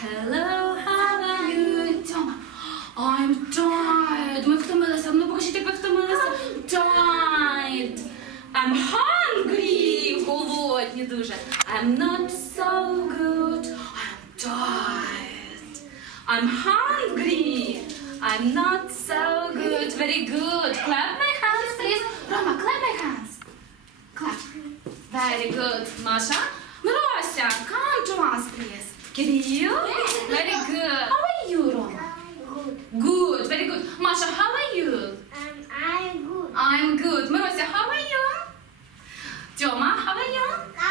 Hello, how are you? Тьома, I'm tired. Ми втомилися. Ну покажіть, як ви втомилися. Tired. I'm hungry. Голодні дуже. I'm not so good. I'm tired. I'm hungry. I'm not so good. Very good. Clap my hands, please. Рома, clap my hands. Clap. Very good. Masha. Mirosia, come to us, please. Good. Very good. How are you, Ron? Good. Good. Very good. Masha, how are you? Um, I'm good. I'm good. Marosia, how are you? Joma, how are you? Um,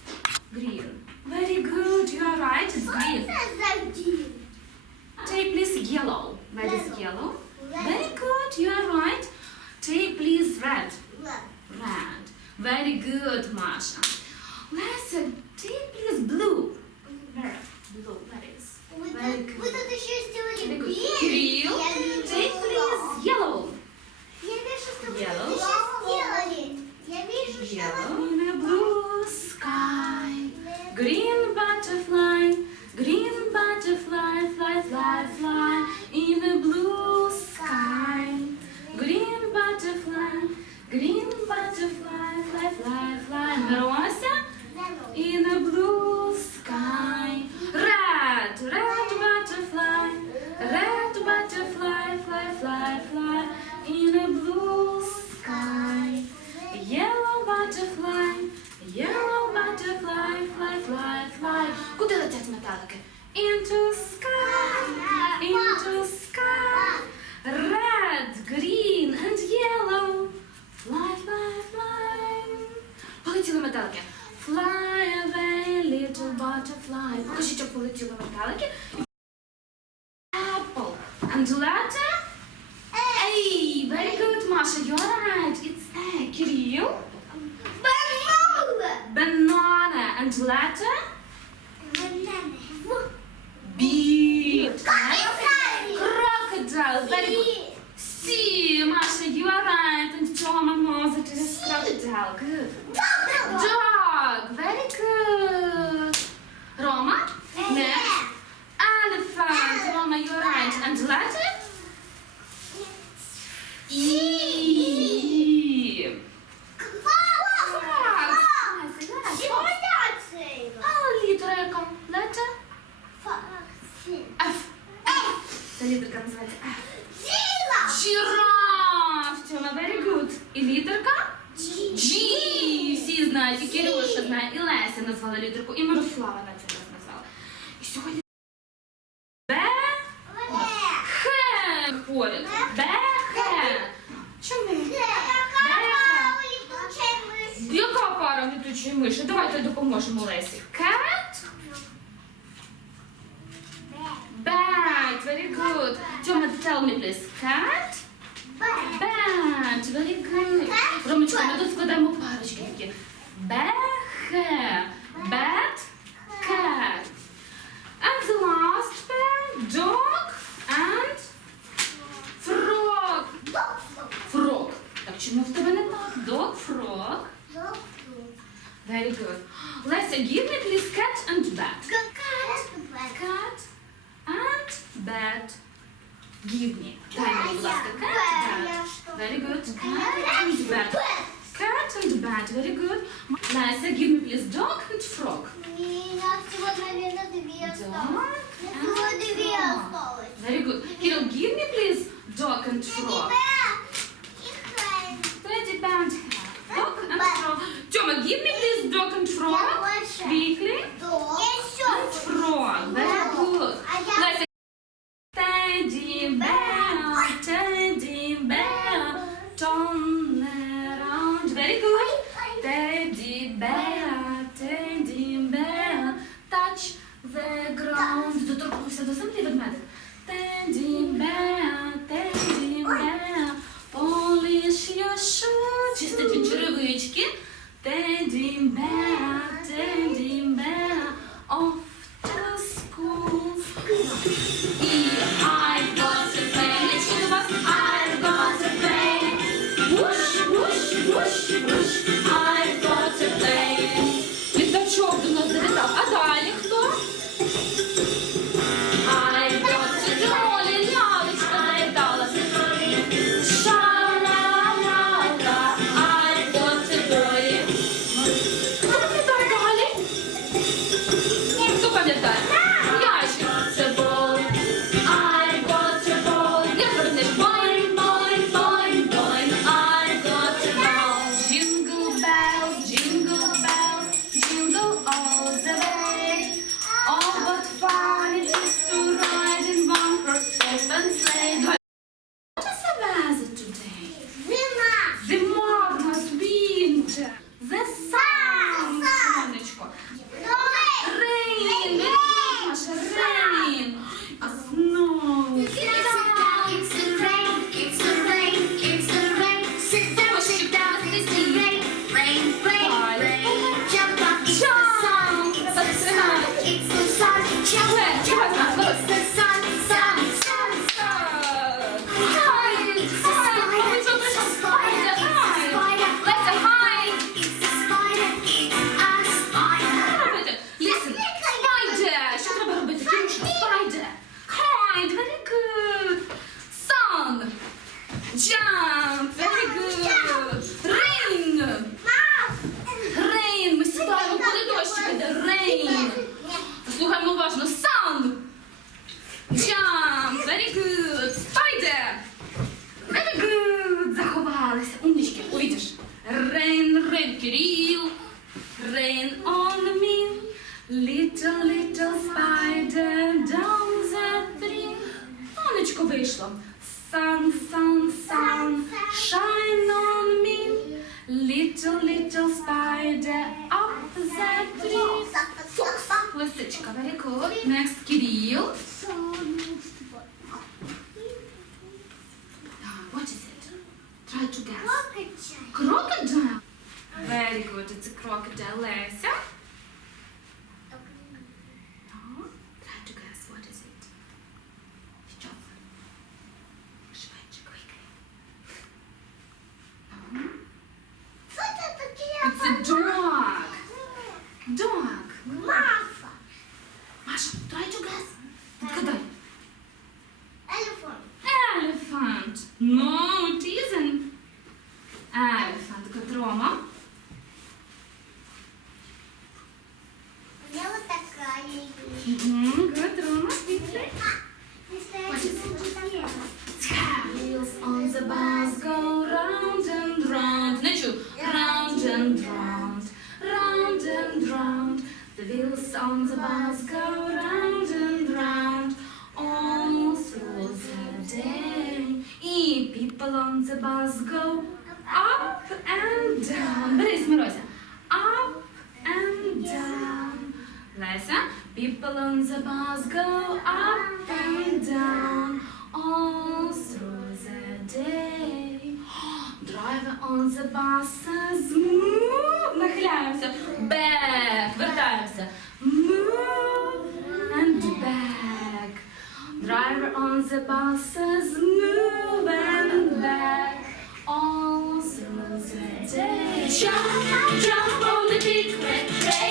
і не блю. And letter? B. Crocodile. Very good. C. Masha, you are right. And Toma knows it is crocodile. Good. Dog. Very good. Roma? Next. Elephant. Roma, you're right. And letter? Знає, і Леся назвала літерку, і Мирослава на це раз назвала. І сьогодні Б. Х. Поряд. Б. Х. Чому? Яка пара літучої миші? Давайте допоможемо Лесі. Cat. Bat. Very good. Тьома, tell me please. Cat. Bat. Very good. Ромочка, ми тут складаємо парочки такі. Бехе. Bat. Cat. And the last pair. Dog and frog. Frog. Так, чому в тебе не так? Dog, frog. Very good. Леся, give me please cat and bat. Cat and bat. Give me. Дай мені, будь ласка, cat, bat. Very good. Cat and bat. cat and bat. Very good. Nasa, give me please dog and frog. Dog and frog. Very good. Kirill, give me please dog and frog. Teddy bear and Dog and frog. Toma, give me please dog and frog. Weekly. doesn't really matter. Jump! Very good! Rain! Rain! Ми сідаємо, коли дощ піде. Rain! Слухаємо уважно. Sun! Jump! Very good! Spider! Very good! Заховалися. Умнички, увидиш. Rain, rain, Кирилл. Rain on me. Little, little spider down the tree. Сонечко вийшло. Sun, sun, sun shine on me. Little, little spider up the tree. Лисичка, very good. Next, Кирилл. Ah, what is it? Try to guess. Crocodile. Very good, it's a crocodile. Eh? Леся. round, the bells go round and round, all through the day. И people on the bus go up and down. Брис, Мирозя. Up and down. Леся. People on the bus go up and down, all through the day. Driver on the buses. says, Нахиляємося. Бе, вертаємося. on the buses moving back all through the day. Jump, jump on the big red train.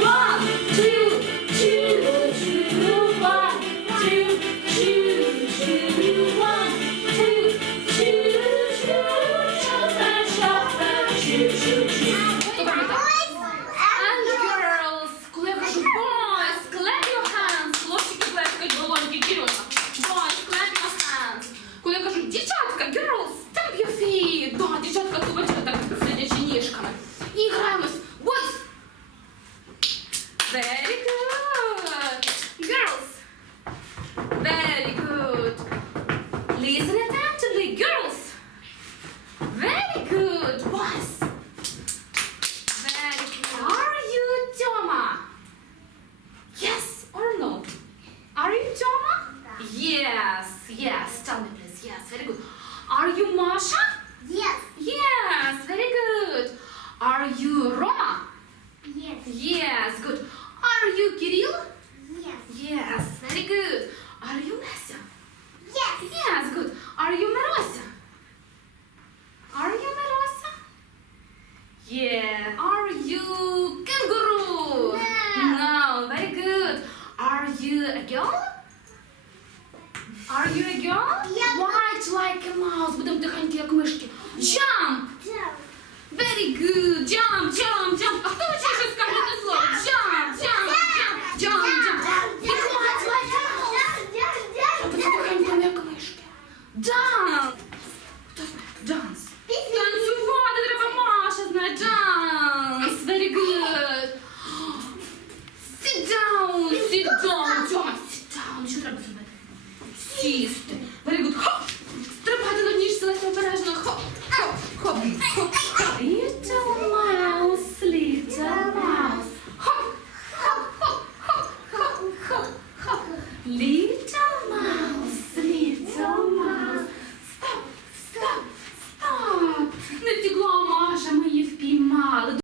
artista.